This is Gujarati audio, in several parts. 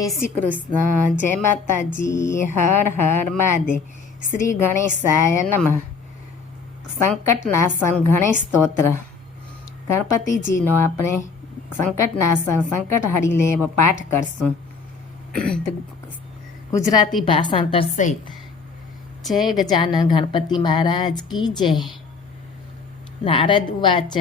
જય શ્રી કૃષ્ણ, જય માતાજી, હર હર મહાદેવ. શ્રી ગણેશાય નમઃ. સંકટનાશન ગણેશ સ્તોત્ર. ગણપતિજીનો આપણે સંકટનાશન, સંકટ હરી લે એવો પાઠ કરશું. ગુજરાતી ભાષાંતર સહિત. જય ગજાનન ગણપતિ મહારાજ કી જય. નારદ ઉવાચ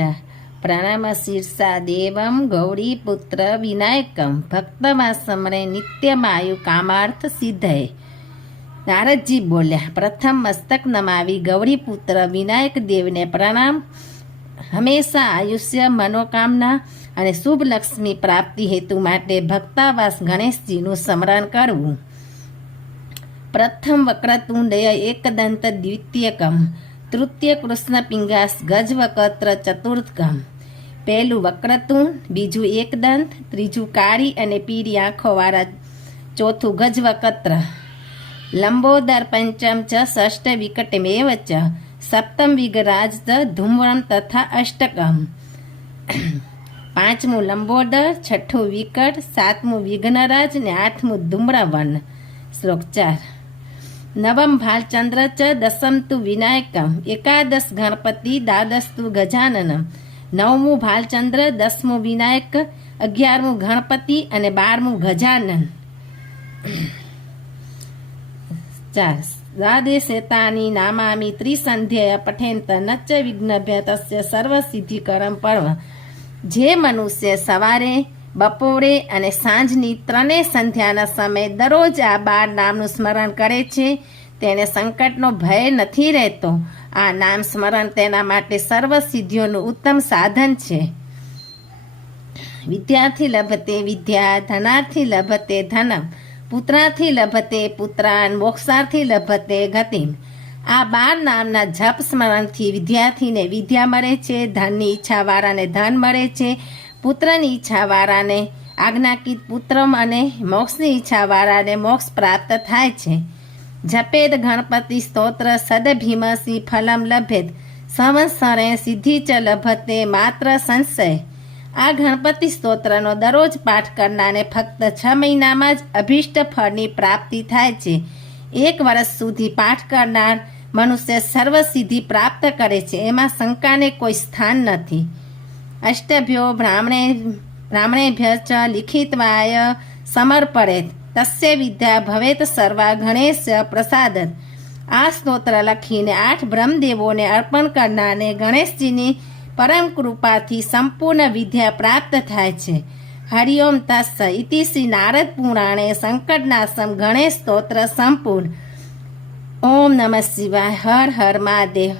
પ્રણામ શીર્ષા દેવમ ગૌરીપુત્ર વિનાયકમ ભક્તમાસમરે નિત્યમાયુ કામાર્થ સિદ્ધે. નારદજી બોલ્યા, પ્રથમ મસ્તક નમાવી ગૌરીપુત્ર વિનાયક દેવને પ્રણામ. હંમેશા આયુષ્ય, મનોકામના અને શુભ લક્ષ્મી પ્રાપ્તિ હેતુ માટે ભક્તાવાસ ગણેશજીનું સ્મરણ કરવું. પ્રથમ વક્રતુંડય એકદંત દ્વિતીયકમ તૃતીય કૃષ્ણ પિંગાસ ગજવક્ત્ર ચતુર્થકમ. પહેલું વક્રતુંડ, બીજું એકદંત, ત્રીજું કાળી અને પીળી આંખોવાળા, ચોથું ગજવક્ત્ર. લંબોદર પંચમ ચ ષષ્ઠ વિકટમેવ ચ સપ્તમ વિઘરાજ ધૂમ્રમ તથા અષ્ટકમ. પાંચમું લંબોદર, છઠ્ઠું વિકટ, સાતમું વિઘ્નરાજ ને આઠમું ધૂમ્રવન. શ્લોક 4. નવમ ભાલચંદ્ર ચ દસમ તુ વિનાયકમ એકાદશ ગણપતિ દ્વાદશતુ ગજાનનમ. નવમું ભાલચંદ્ર, 10મું વિનાયક, 11મું ગણપતિ અને 12મું ગજાનન. 4. દ્વાદશેતાની નામામી ત્રિસંધ્યય પઠેન્ત નચ વિઘ્નભ્ય તસ્ય સર્વસિદ્ધિકરમ પર્વ. જે મનુષ્ય સવારે, બપોરે અને સાંજની ત્રણેય સંધ્યાના સમયે દરરોજ આ 12 નામનું સ્મરણ કરે છે તેને સંકટનો ભય નથી રહેતો. આ નામ સ્મરણ તેના માટે સર્વ સિદ્ધિઓનું ઉત્તમ સાધન છે. વિદ્યાથી લભતે વિદ્યા, ધનાર્થી લભતે ધનમ, પુત્રાથી લભતે પુત્રાન, મોક્ષાર્થી લભતે ગતિમ. આ 12 નામના જપ સ્મરણથી વિદ્યાર્થીને વિદ્યા મળે છે, ધનની ઈચ્છાવાળાને ધન મળે છે, પુત્રની ઈચ્છાવાળાને આજ્ઞાકિત પુત્ર અને મોક્ષની ઈચ્છાવાળાને મોક્ષ પ્રાપ્ત થાય છે. જપેદ ગણપતિ સ્તોત્ર સદભીમસી ફલમ લભેદ સંવત્સરે સિદ્ધિ ચ લભતે માત્ર સંશય. આ ગણપતિ સ્તોત્રનો દરરોજ પાઠ કરનારને ફક્ત 6 મહિનામાં જ અભિષ્ટ ફળની પ્રાપ્તિ થાય છે. 1 વર્ષ સુધી પાઠ કરનાર મનુષ્ય સર્વ સિદ્ધિ પ્રાપ્ત કરે છે, એમાં શંકાને કોઈ સ્થાન નથી. અષ્ટભ્યો બ્રાહ્મણેભ્ય ચ લિખિતવાય સમર્પણેત તસ્ય વિદ્યા ભવેત સર્વા ગણેશ પ્રસાદત. આ સ્તોત્ર લખીને 8 બ્રહ્મદેવોને અર્પણ કરનારને ગણેશજીની પરમ કૃપાથી સંપૂર્ણ વિદ્યા પ્રાપ્ત થાય છે. હરિઓમ તસ્સ ઇતિ શ્રી નારદ પુરાણે સંકટનાશમ ગણેશ સ્તોત્ર સંપૂર્ણ. ઓમ નમઃ શિવાય. હર હર મહાદેવ.